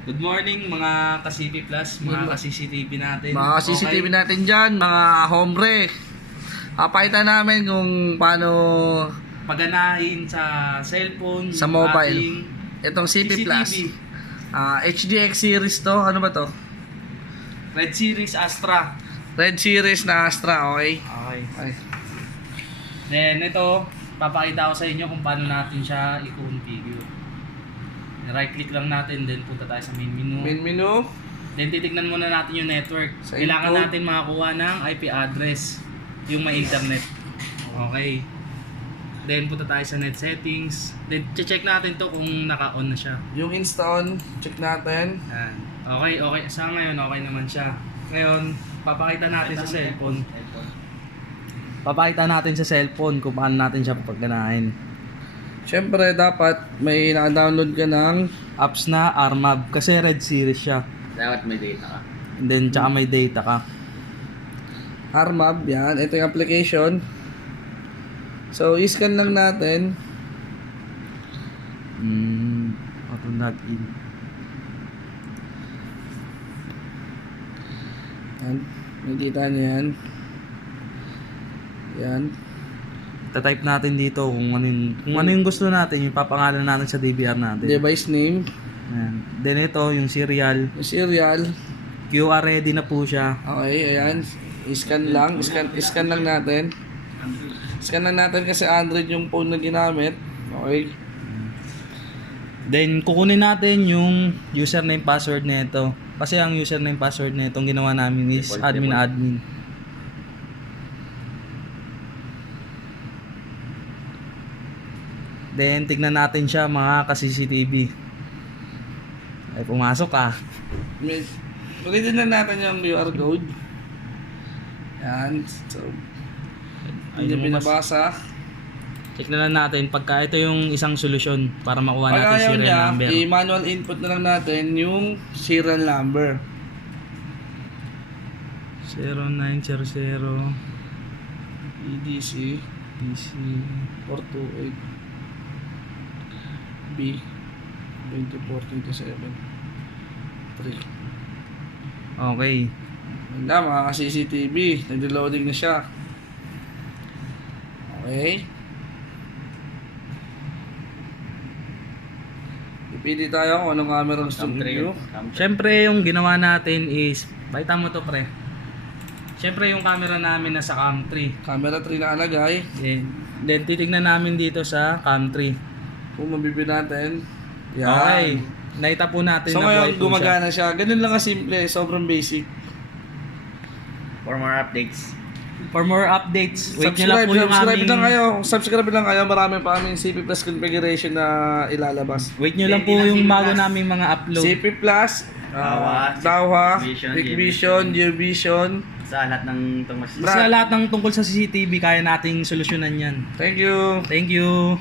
Good morning mga ka-CP Plus, mga ka-CCTV natin. Mga CCTV natin dyan, mga hombre. Papakita namin kung paano Paganahin sa cellphone, sa yung mobile. ating Itong CP Plus. CCTV. HDX series to. Ano ba to? Red Series Astra. Red series na Astra, okay? Okay. Okay. Then ito, papakita ko sa inyo kung paano natin siya i-configure. Right click lang natin, then punta tayo sa main menu. Main menu. Then titignan muna natin yung network. Sa Kailangan input. natin makakuha ng IP address, yung may internet. Okay. Then punta tayo sa net settings. Then check natin to kung naka-on na siya. Yung insta-on, check natin. Yan. Okay, okay. Sa ngayon, okay naman siya. Ngayon, papakita natin sa cellphone. Papakita natin sa cellphone kung paano natin siya pagganahin. Siyempre, dapat may naka-download ka ng Apps na Armab kasi Red Series siya. Dapat may data ka. And then tsaka may data ka. Armab. Yan, ito yung application. So, i-scan lang natin. Auto not in. Yan, nakikita niyo yan. Yan. Tatype natin dito kung ano yung gusto natin, yung papangalan natin sa DVR natin. Device name. Ayan. Then ito, yung serial. Yung serial. QR ready na po siya. Okay, ayan. I-scan lang. I-scan lang natin. Scan lang natin kasi Android yung phone na ginamit. Okay. Then kukunin natin yung username password nito. Kasi ang username password nito ginawa namin is admin. Then tignan natin siya mga ka-CCTV. Ay pumasok ah. Ulitin lang natin yung QR code. Yan. So, hindi Ay, binabasa. Check na lang natin pagka ito yung isang solusyon para makuha Pag natin ayaw serial niya, number. i-manual input na lang natin yung serial number. 0900 EDC DC 428 B 2427 3. Okay. Wala, mga ka-CCTV. Nag-loading na siya. Okay. Pipili tayo kung anong camera gusto nyo. Siyempre yung ginawa natin is, baita mo to pre. Siyempre yung camera namin nasa cam 3. Camera 3 na alagay. Then titignan namin dito sa cam 3. Kung mabibili natin. Yan. Okay. Naita po natin So na ngayon buhay po gumagana siya. Ganun lang kasimple. Sobrang basic. For more updates. For more updates, wait nyo lang po yung Subscribe aming... lang kayo. Subscribe lang kayo. Marami pa aming CP Plus configuration na ilalabas. Wait nyo lang po yung bago naming mga upload. CP Plus, Dahwa, Big Vision, U-Vision. Sa lahat ng tungkol Sa lahat ng tungkol sa CCTV, kaya nating solusyonan yan. Thank you. Thank you.